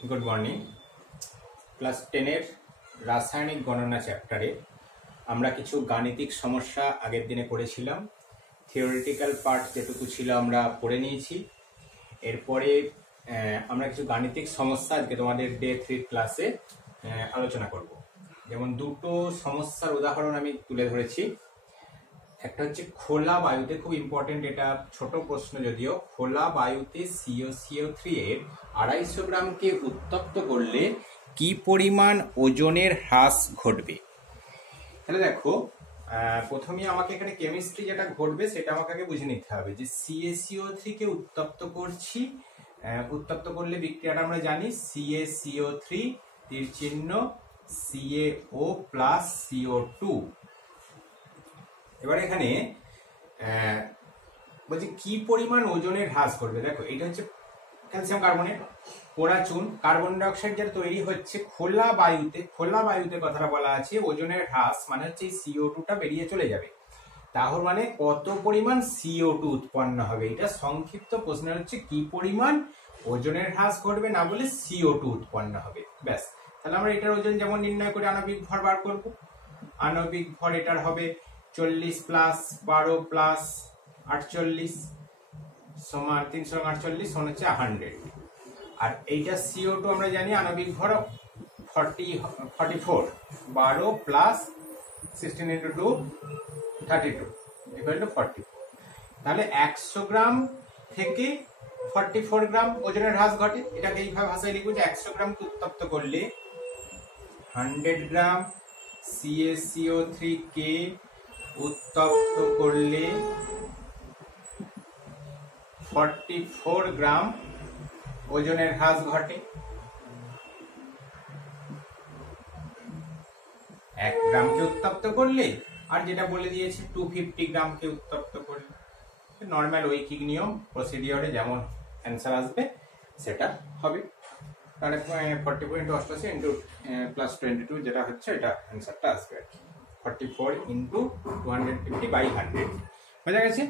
Good morning class 10 এর রাসায়নিক গণনা চ্যাপ্টারে আমরা কিছু গাণিতিক সমস্যা আগের দিনে করেছিলাম। থিওরিটিক্যাল পার্ট যেটুকু ছিল আমরা পড়ে নিয়েছি। এরপরে আমরা কিছু গাণিতিক সমস্যা আজকে তোমাদের ডে 3 ক্লাসে আলোচনা করব। যেমন দুটো সমস্যার উদাহরণ আমি তুলে ধরেছি। একটা হচ্ছে খোলা বায়ুতে, খুব ইম্পর্টেন্ট, এটা ছোট প্রশ্ন যদিও, খোলা বায়ুতে COCO3 এর 250 গ্রামকে উত্তপ্ত করলে কি পরিমাণ ওজনের হ্রাস ঘটবে। তাহলে দেখো, প্রথমে আমাকে এখানে কেমিস্ট্রি যেটা ঘটবে সেটা আমাকে আগে বুঝে নিতে হবে যে CaCO3 কে উত্তপ্ত করছি। উত্তপ্ত করলে বিক্রিয়াটা আমরা জানি CaCO3 তীর চিহ্ন CaO প্লাস CO2। এবার এখানে বলছি কি পরিমাণ ওজনের হ্রাস করবে। দেখো এটা হচ্ছে ক্যালসিয়াম কার্বনেট, পোড়া চুন, কার্বন ডাই অক্সাইড যেটা তৈরি হচ্ছে খোলা বায়ুতে। খোলা বায়ুতে কথাটা বলা আছে ওজনের হ্রাস মানে হচ্ছে CO2টা বেরিয়ে চলে যাবে। তাহলে মানে কত পরিমাণ CO2 উৎপন্ন হবে। এটা সংক্ষিপ্ত প্রশ্ন হচ্ছে কি পরিমাণ ওজনের হ্রাস ঘটবে, না বলে CO2 উৎপন্ন হবে, ব্যাস। তাহলে আমরা এটার ওজন যেমন নির্ণয় করে আণবিক ভর বার করব। আণবিক ভর এটার হবে 40 প্লাস 12 প্লাস 48 সমান 348 সমান হচ্ছে 100। আর এইটা CO2 আমরা জানি আণবিক ভর 44, 12 প্লাস 16 into 2 32 equal to 44। তাহলে 100 গ্রাম থেকে 44 গ্রাম ওজনের হ্রাস ঘটে। এটাকে এইভাবে ভাষায় লিখবো যে 100 গ্রামকে উত্তপ্ত করলে 100 গ্রাম CaCO3 কে উত্তপ্ত করলে 44 গ্রাম ওজনের হ্রাস ঘটে। 1 গ্রামকে উত্তপ্ত করলে, আর যেটা বলে দিয়েছে 250 গ্রামকে উত্তপ্ত করলে, নর্মাল ঐকিক নিয়ম প্রসিডিওরে যেমন অ্যান্সার আসবে সেটা হবে। তাহলে 40.88 ইন্টু প্লাস 22 যেটা হচ্ছে এটা অ্যান্সারটা আসবে আর কি, 44 ইন্টু 250/100। বোঝা গেছে?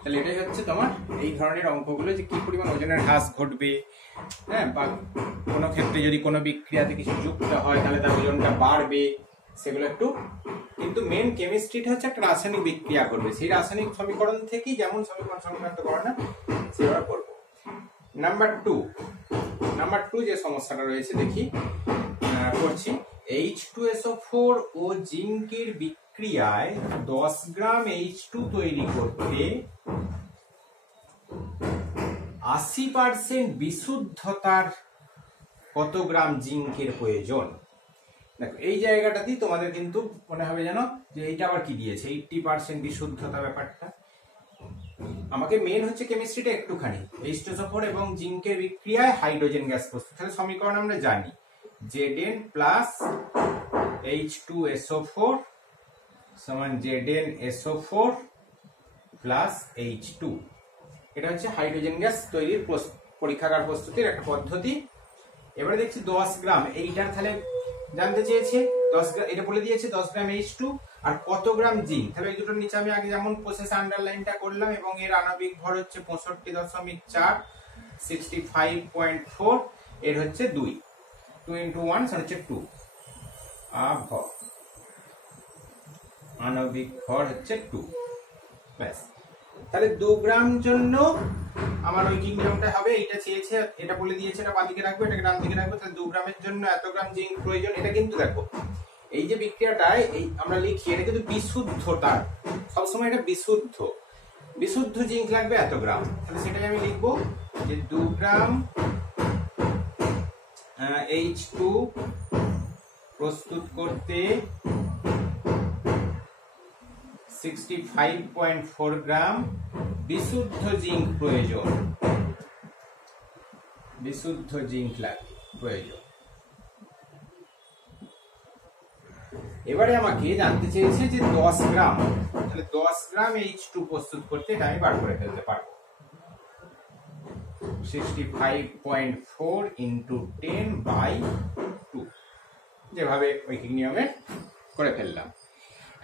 তাহলে এটাই হচ্ছে তোমার এই ধরনের অঙ্কগুলো, যে কি পরিমাণ ওজনের হ্রাস ঘটবে। হ্যাঁ, বা কোনো ক্ষেত্রে যদি কোনো বিক্রিয়াতে কিছু যুক্ত হয় তাহলে তার ওজনটা বাড়বে, সেগুলো একটু। কিন্তু মেন কেমিস্ট্রিটা হচ্ছে একটা রাসায়নিক বিক্রিয়া করবে, সেই রাসায়নিক সমীকরণ থেকেই যেমন সমীকরণ সংক্রান্ত গণনা সেগুলো করবো। নাম্বার টু যে সমস্যাটা রয়েছে দেখি, করছি। H2SO4 ও জিঙ্কের বিক্রিয়ায় 10 গ্রাম H2 তৈরি করতে 80% বিশুদ্ধতার কত গ্রাম জিঙ্কের প্রয়োজন। দেখো এই জায়গাটাতেই তোমাদের কিন্তু মনে হবে যেন যে এইটা আবার কি দিয়েছে, 80% বিশুদ্ধতা ব্যাপারটা। আমাকে মেন হচ্ছে কেমিস্ট্রিটা একটুখানি। H2SO4 এবং জিঙ্কের বিক্রিয়ায় হাইড্রোজেন গ্যাস প্রস্তুত। তাহলে সমীকরণ আমরা জানি Zn প্লাস H2SO4 সমান ZnSO4 প্লাস H2। এটা হচ্ছে হাইড্রোজেন গ্যাস তৈরির পরীক্ষাগার প্রস্তুতির একটা পদ্ধতি। এবারে দেখছি 10 গ্রাম, এইটার তাহলে জানতে চেয়েছে 10 গ্রাম, এটা বলে দিয়েছে 10 গ্রাম H2 আর কত গ্রাম জিঙ্ক। তাহলে এই দুটোর নিচে আমি আগে যেমন প্রসেস আন্ডারলাইনটা করলাম, এবং এর আণবিক ভর হচ্ছে 65.4, 65.4, এর হচ্ছে 2 into 1 হচ্ছে 2। আণবিক ভর হচ্ছে 2, ব্যাস। তাহলে 2 গ্রাম জন্য আমার ঐকিক নিয়মটা হবে, এটা চেয়েছে, এটা বলে দিয়েছে, এটা বাঁ দিকে রাখবো, এটাকে ডান দিকে রাখবো। তাহলে 2 গ্রামের জন্য এত গ্রাম জিঙ্ক প্রয়োজন। এটা কিন্তু দেখো এই যে বিক্রিয়াটায় এই আমরা লিখি, এটা কিন্তু বিশুদ্ধতার, সবসময় এটা বিশুদ্ধ জিঙ্ক লাগবে এত গ্রাম। তাহলে সেটাই আমি লিখবো যে 2 গ্রাম H2 প্রস্তুত করতে 65.4 গ্রাম বিশুদ্ধ জিঙ্ক প্রয়োজন, বিশুদ্ধ জিঙ্ক লাগে প্রয়োজন। এবারে আমাকে জানতে চেয়েছে যে 10 গ্রাম, তাহলে 10 গ্রাম H2 প্রস্তুত করতে এটা আমি বার করে ফেলতে পারবো। 65.4 ইন্টু 10/2 যেভাবে ঐকিক নিয়মে করে ফেললাম।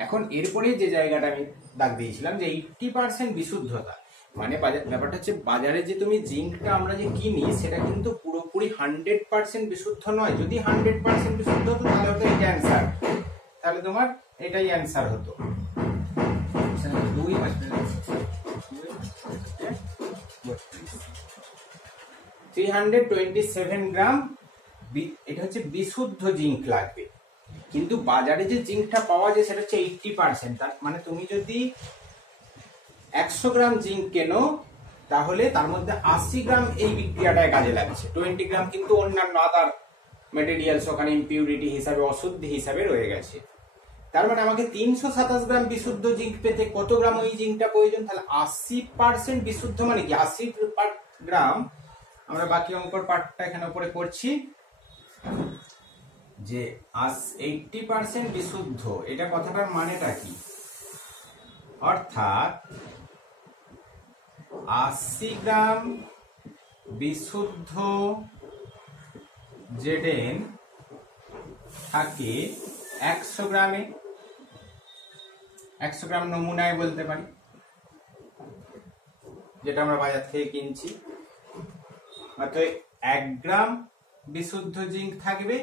এখন এরপরে যে জায়গাটা আমি দাগ দিয়েছিলাম যে 80% বিশুদ্ধতা, মানে ব্যাপারটা হচ্ছে বাজারে যে তুমি জিঙ্কটা আমরা যে কিনি সেটা কিন্তু পুরোপুরি 100% বিশুদ্ধ নয়। যদি 100% বিশুদ্ধ হতো তাহলে হতো এটা অ্যান্সার, তাহলে তোমার এটাই অ্যান্সার হতো। 327 গ্রাম এটা হচ্ছে বিশুদ্ধ জিঙ্ক লাগবে, কিন্তু বাজারে যে জিঙ্কটা পাওয়া যায় সেটা হচ্ছে 80%। তার মানে তুমি যদি 100 গ্রাম জিঙ্ক কেনো তাহলে তার মধ্যে 80 গ্রাম এই বিক্রিয়াটায় কাজে লাগছে, 20 গ্রাম কিন্তু অন্যান্য আদার ম্যাটেরিয়ালস ওখানে ইমপিউরিটি হিসাবে, অশুদ্ধি হিসাবে রয়ে গেছে। তার মানে আমাকে 327 গ্রাম বিশুদ্ধ জিঙ্ক পেতে কত গ্রাম ওই জিঙ্কটা প্রয়োজন? তাহলে 80% বিশুদ্ধ মানে কি 80 গ্রাম। আমরা বাকি অঙ্কর পার্টটা এখানে উপরে করছি যে 80% বিশুদ্ধ, এটা কথাটার মানেটা কি? অর্থাৎ 80 গ্রাম বিশুদ্ধ জেডেন থাকে 100 গ্রামে, 100 গ্রাম নমুনায় বলতে পারি, যেটা আমরা বাজার থেকে কিনছি। অর্থাৎ 1 গ্রাম বিশুদ্ধ জিঙ্ক থাকবে,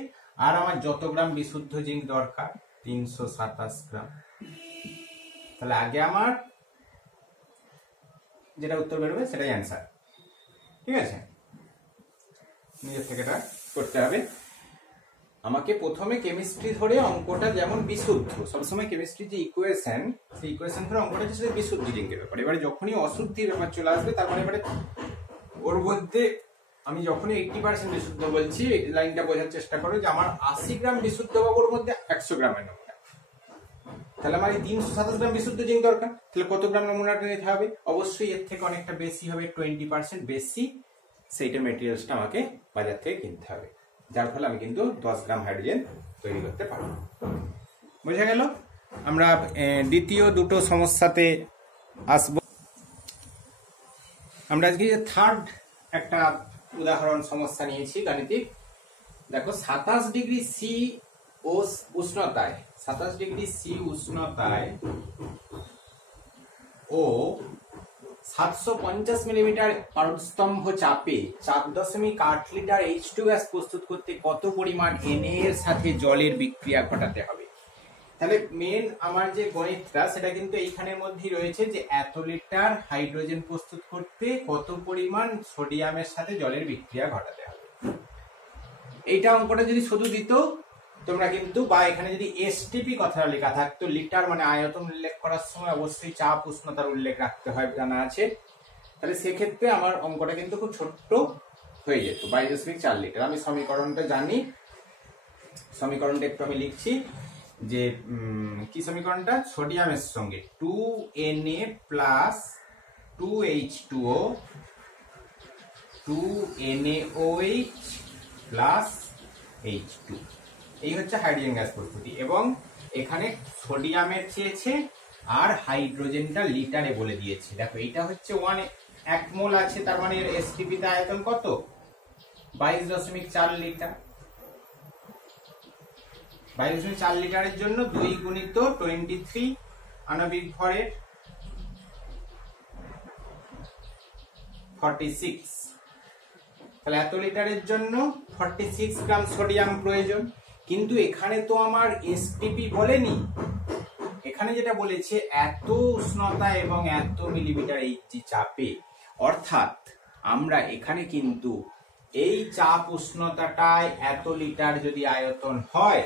আর আমার যত গ্রাম বিশুদ্ধ জিঙ্ক দরকার 327 গ্রাম। তাহলে আগে আমার যেটা উত্তর বেরোবে সেটাই অ্যান্সার। ঠিক আছে, নিজের থেকে এটা করতে হবে। আমাকে প্রথমে কেমিস্ট্রি ধরে অঙ্কটা যেমন বিশুদ্ধ, সবসময় কেমিস্ট্রি যে ইকুয়েশন, সেই ইকুয়েশন ধরে অঙ্কটা সেটা বিশুদ্ধ জিঙ্কের ব্যাপার। এবারে যখনই অশুদ্ধির ব্যাপার চলে আসবে তার মানে এবারে ওর মধ্যে আমি যখনই 80% বিশুদ্ধ বলছি, এই লাইনটা বোঝার চেষ্টা করো যে আমার 80 গ্রাম বিশুদ্ধ বাবুর মধ্যে 100 গ্রামের নমুনা, তাহলে আমার এই 327 গ্রাম বিশুদ্ধ জিঙ্ক দরকার। তাহলে কত গ্রাম নমুনাটা নিতে হবে? অবশ্যই এর থেকে অনেকটা বেশি হবে, 20% বেশি। সেইটা মেটেরিয়ালসটা আমাকে বাজার থেকে কিনতে হবে, যার ফলে আমি কিন্তু 10 গ্রাম হাইড্রোজেন তৈরি করতে পারবো। বোঝা গেল? আমরা দ্বিতীয় দুটো সমস্যাতে আসব। আমরা আজকে যে থার্ড একটা উদাহরণ সমস্যা নিয়েছি গাণিতিক। দেখো 27 ডিগ্রি সি উষ্ণতায়, 27 ডিগ্রি সি উষ্ণতায় ও 750 মিলিমিটার পারদস্তম্ভ চাপে 4.8 লিটার H2 গ্যাস প্রস্তুত করতে কত পরিমাণ Na এর সাথে জলের বিক্রিয়া ঘটাতে হবে? তাহলে মেন আমার যে গণিতটা সেটা কিন্তু এইখানের মধ্যেই রয়েছে যে এত লিটার হাইড্রোজেন প্রস্তুত করতে কত পরিমাণ সোডিয়ামের সাথে জলের বিক্রিয়া ঘটাতে হবে। এইটা অঙ্কটা যদি শুধু দিত তোমরা কিন্তু, বা এখানে যদি এসটিপি কথাটা লেখা থাকতো, লিটার মানে আয়তন উল্লেখ করার সময় অবশ্যই চাপ উষ্ণতার উল্লেখ রাখতে হয়, জানা আছে, তাহলে সেক্ষেত্রে আমার অঙ্কটা কিন্তু খুব ছোট্ট হয়ে যেত, 22.4 লিটার। আমি সমীকরণটা জানি, সমীকরণটা একটু আমি লিখছি যে কি সমীকরণটা? সোডিয়ামের সঙ্গে 2Na plus 2H2O 2NaOH plus H2, এই হচ্ছে হাইড্রোজেন গ্যাস প্রস্তুতি। এবং এখানে সোডিয়ামের চেয়েছে আর হাইড্রোজেনটা লিটারে বলে দিয়েছে। দেখো এটা হচ্ছে 1 মোল আছে, তার মানে এর এসটিপি তে আয়তন কত? 22.4 লিটার। 22.4 লিটারের জন্য 2 গুণিত 23 আণবিক ভরের 46, তাহলে এত লিটারের জন্য 46 গ্রাম সোডিয়াম প্রয়োজন। কিন্তু এখানে তো আমার এসটিপি বলেনি, এখানে যেটা বলেছে এত উষ্ণতা এবং এত মিলিমিটার এইচজি চাপে। অর্থাৎ আমরা এখানে কিন্তু এই চাপ উষ্ণতাটায় এত লিটার যদি আয়তন হয়,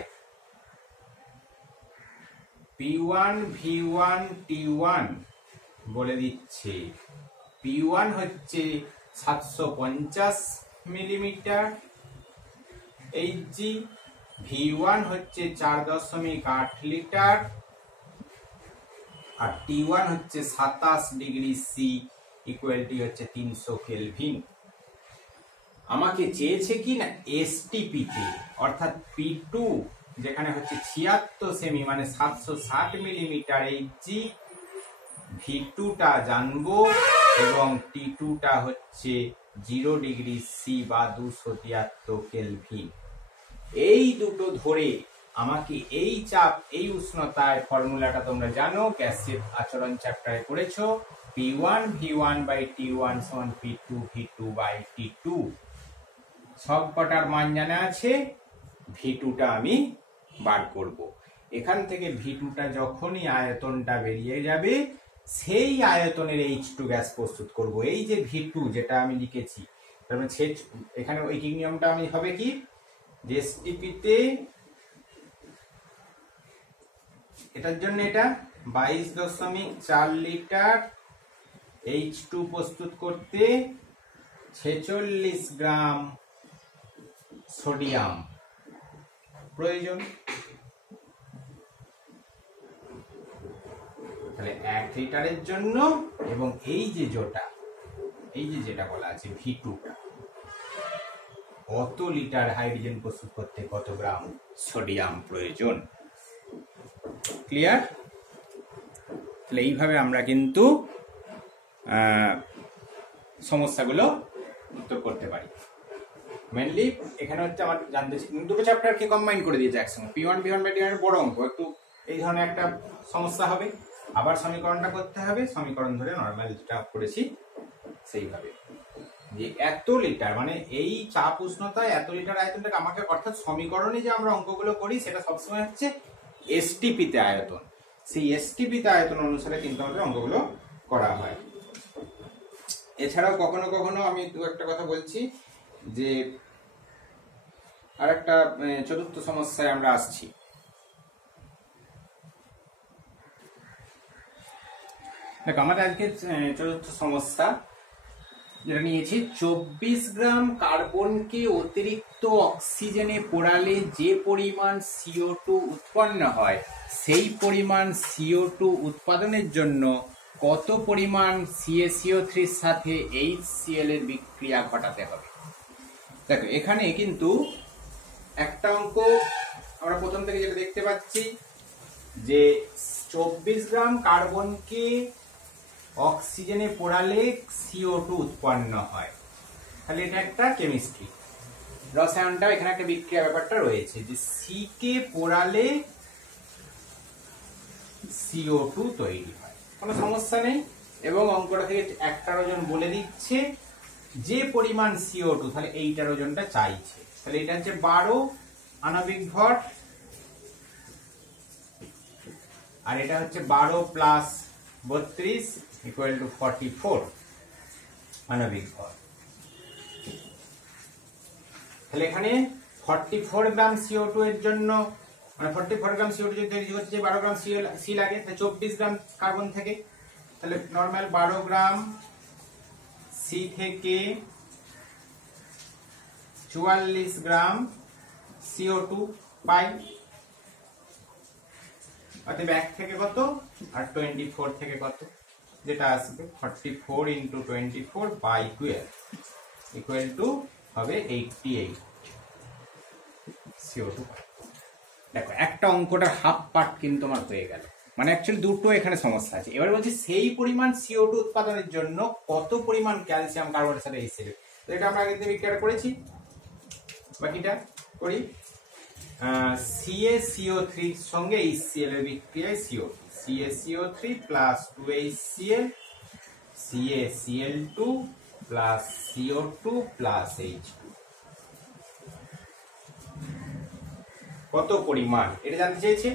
P1 V1 T1 বলে দিচ্ছে। P1 হচ্ছে 750 মিলিমিটার এইচজি, V1 হচ্ছে 4.8 লিটার, আর T1 হচ্ছে 27 ডিগ্রি সি ইকুয়ালটি হচ্ছে 300 কেলভিন। আমাকে চেয়েছে কি না এসটিপি তে, অর্থাৎ P2 যেখানে হচ্ছে 76 সেমি মানে 760 মিলিমিটার এইচজি, V2 টা জানবো এবং T2 টা হচ্ছে 0 ডিগ্রি সি বা 273 কেলভিন। এই দুটো ধরে আমাকে এই চাপ এই উষ্ণতায়, ফর্মুলাটা তোমরা জানো, গ্যাসের আচরণ চ্যাপ্টারে পড়েছো, P1 V1 বাই T1 সমান P2 V2 বাই T2। সব কটার মান জানা আছে, V2টা আমি বার করব। এখান থেকে V2টা যখনই আয়তনটা বেরিয়ে যাবে, সেই আয়তনের H2 গ্যাস প্রস্তুত করব। এই যে V2 যেটা আমি লিখেছি, তার মানে এখানে ঐকিক নিয়মটা আমি হবে কি, যে এসটিপিতে এটার জন্য এটা 22.4 লিটার H2 প্রস্তুত করতে 46 গ্রাম সোডিয়াম প্রয়োজন। তাহলে 1 লিটারের জন্য, এবং এই যে যেটা বলা আছে V2টা, কত লিটার হাইড্রোজেন প্রস্তুত করতে কত গ্রাম সোডিয়াম প্রয়োজন। ক্লিয়ার? তাহলে এইভাবে আমরা কিন্তু সমস্যাগুলো উত্তর করতে পারি। মেনলি এখানে হচ্ছে আমার জানতে দুটো চ্যাপ্টার কি কম্বাইন করে দিয়েছে একসঙ্গে, P1 V1 বাই T1 বড় অঙ্ক, একটু এই ধরনের একটা সমস্যা হবে, আবার সমীকরণটা করতে হবে, সমীকরণ ধরে নর্মাল যেটা করেছি সেইভাবে, যে এত লিটার মানে এই চাপ উষ্ণতায় এত লিটার আয়তনটাকে আমাকে, অর্থাৎ সমীকরণে যে আমরা অঙ্কগুলো করি সেটা সবসময় হচ্ছে এসটিপিতে আয়তন, সেই এসটিপিতে আয়তন অনুসারে কিন্তু আমাদের অঙ্কগুলো করা হয়। এছাড়াও কখনো কখনো আমি দু একটা কথা বলছি, যে আর একটা চতুর্থ সমস্যায় আমরা আসছি। দেখ, আমাদের আজকে চতুর্থ সমস্যা যেটা নিয়েছি, 24 গ্রাম কার্বনকে অতিরিক্ত অক্সিজেনে পোড়ালে যে পরিমাণ CO2 উৎপন্ন হয়, সেই পরিমাণ CO2 উৎপাদনের জন্য কত পরিমাণ CaCO3 সাথে HCl এর বিক্রিয়া ঘটাতে হবে। দেখো, এখানে কিন্তু একটা অঙ্ক আমরা প্রথম থেকে যেটা দেখতে পাচ্ছি, যে 24 গ্রাম কার্বনকে অক্সিজেনে পোড়ালে CO2 উৎপন্ন হয়। তাহলে এটা একটা কেমিস্ট্রি, রসায়নটা এখানে একটা বিক্রিয়া ব্যাপারটা রয়েছে, যে সি কে পোড়ালে CO2 তৈরি হয়, কোনো সমস্যা নেই। এবং অঙ্কটা থেকে একটার ওজন বলে দিচ্ছে, যে পরিমাণ CO2, তাহলে এইটার ওজনটা চাইছে, তাহলে এটা হচ্ছে 12 আণবিক ভর, আর এটা হচ্ছে 12 প্লাস 32 ইকুয়াল টু 44 আণবিক ভর। তাহলে এখানে 44 গ্রাম CO2 এর জন্য, মানে 44 গ্রাম CO2 যদি তৈরি করতে 12 গ্রাম সি লাগে, তাহলে 24 গ্রাম কার্বন থেকে, তাহলে নরমাল 12 গ্রাম সি থেকে 44 গ্রাম CO2 পাই। অতএব 1 থেকে কত আর 24 থেকে কত, যেটা আসবে 44 ইন্টু 24 বাই 12 ইকুয়াল টু হবে 88 CO2। দেখো, একটা অঙ্কটার হাফ পার্ট কিন্তু আমার হয়ে গেল, মানে অ্যাকচুয়ালি দুটো এখানে সমস্যা আছে। এবার বলছি সেই পরিমাণ CO2 উৎপাদনের জন্য কত পরিমাণ ক্যালসিয়াম কার্বনের সাথে HCl। তো এটা আমরা আগে বিক্রিয়া করেছি, বাকিটা করি। CaCO3 সঙ্গে HCl এর বিক্রিয়ায় CO2, CaCO3 plus 2HCl, CaCl2 plus CO2 plus H2, কত পরিমাণ এটা জানতে চেয়েছে,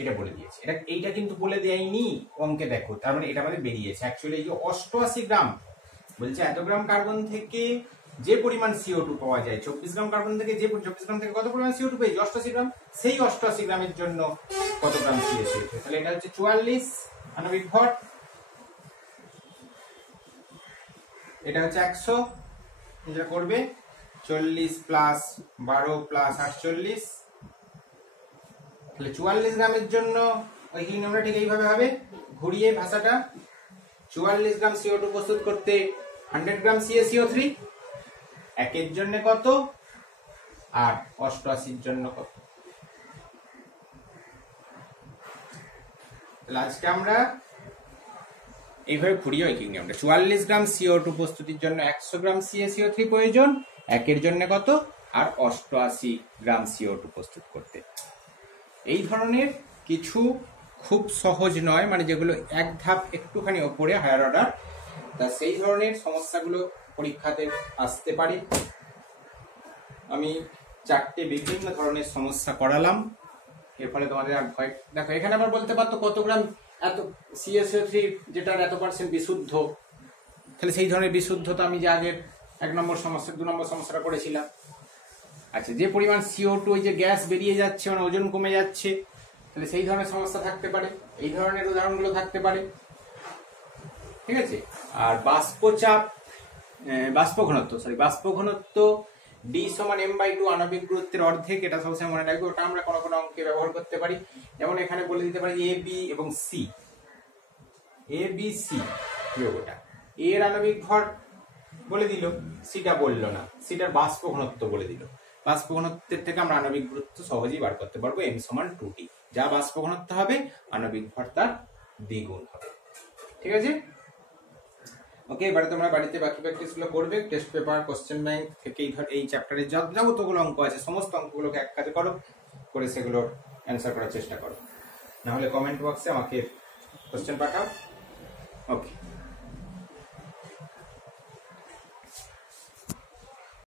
এটা বলে দিয়েছে। এইটা কিন্তু বলে দেয়নি অঙ্কে, দেখো, তার মানে এটা আমাদের বেরিয়েছে অ্যাকচুয়ালি এই যে 88 গ্রাম বলছে, এত গ্রাম কার্বন থেকে যে পরিমাণ CO2 পাওয়া যায়, 24 গ্রাম কার্বন থেকে যে 24 গ্রাম থেকে কত পরিমাণ CO2 পেয়েছি, 88 গ্রাম, সেই 88 গ্রামের জন্য কত গ্রাম CaCO2। তাহলে এটা হচ্ছে 44 আণবিক ভর, এটা হচ্ছে 100, যেটা করবে 40 প্লাস 12 প্লাস 48, তাহলে 44 গ্রামের জন্য ওই নিয়মটা ঠিক এইভাবে হবে, ঘুরিয়ে ভাষাটা, 44 গ্রাম CO2 প্রস্তুত করতে 100 গ্রাম CaCO3, একের জন্য কত আর 88 জন্য কত। তাহলে আজকে আমরা এইভাবে ঘুরিয়ে ওই নিয়মটা, 44 গ্রাম CO2 প্রস্তুতির জন্য 100 গ্রাম CaCO3 প্রয়োজন, একের জন্য কত আর 88 গ্রাম CO2 প্রস্তুত করতে। এই ধরনের কিছু খুব সহজ নয়, মানে যেগুলো এক ধাপ একটুখানি ওপরে হায়ার অর্ডার, তা সেই ধরনের সমস্যাগুলো পরীক্ষাতে আসতে পারে। আমি 4টে বিভিন্ন ধরনের সমস্যা করালাম, এর ফলে তোমাদের আর ভয়। দেখো এখানে আবার বলতে পারতো কত গ্রাম এত CaCO3 যেটার এত % বিশুদ্ধ, তাহলে সেই ধরনের বিশুদ্ধতা আমি যে আগের 1 নম্বর সমস্যা 2 নম্বর সমস্যাটা করেছিলাম। আচ্ছা, যে পরিমাণ CO2 ওই যে গ্যাস বেরিয়ে যাচ্ছে, মানে ওজন কমে যাচ্ছে, তাহলে সেই ধরনের সমস্যা থাকতে পারে, এই ধরনের উদাহরণগুলো থাকতে পারে। ঠিক আছে। আর বাষ্প ঘনত্ব D = m/2 আণবিক গুরুত্বের অর্ধেক, এটা সবসময় মনে রাখবে। ওটা আমরা কোনো কোনো অঙ্কে ব্যবহার করতে পারি। যেমন এখানে বলে দিতে পারি A, B এবং C, ABC ওটা এর আণবিক ভর বলে দিল, সিটা বললো না, সিটার বাষ্প ঘনত্ব বলে দিল। বাষ্প ঘনত্বের থেকে আমরা আণবিক গুরুত্ব সহজেই বার করতে পারবো। m = 2t, যা বাষ্প ঘনত্ব হবে আণবিক ভর তার দ্বিগুণ হবে। ঠিক আছে। ওকে, এবারে তোমরা বাড়িতে বাকি প্র্যাকটিসগুলো করবে। টেস্ট পেপার, কোশ্চেন ব্যাংক থেকে এই চ্যাপ্টারে যাবতগুলো অঙ্ক আছে সমস্ত অঙ্কগুলোকে এক কাজে করো, করে সেগুলোর অ্যান্সার করার চেষ্টা করো। না হলে কমেন্ট বক্সে আমাকে কোশ্চেন পাঠাও। ওকে।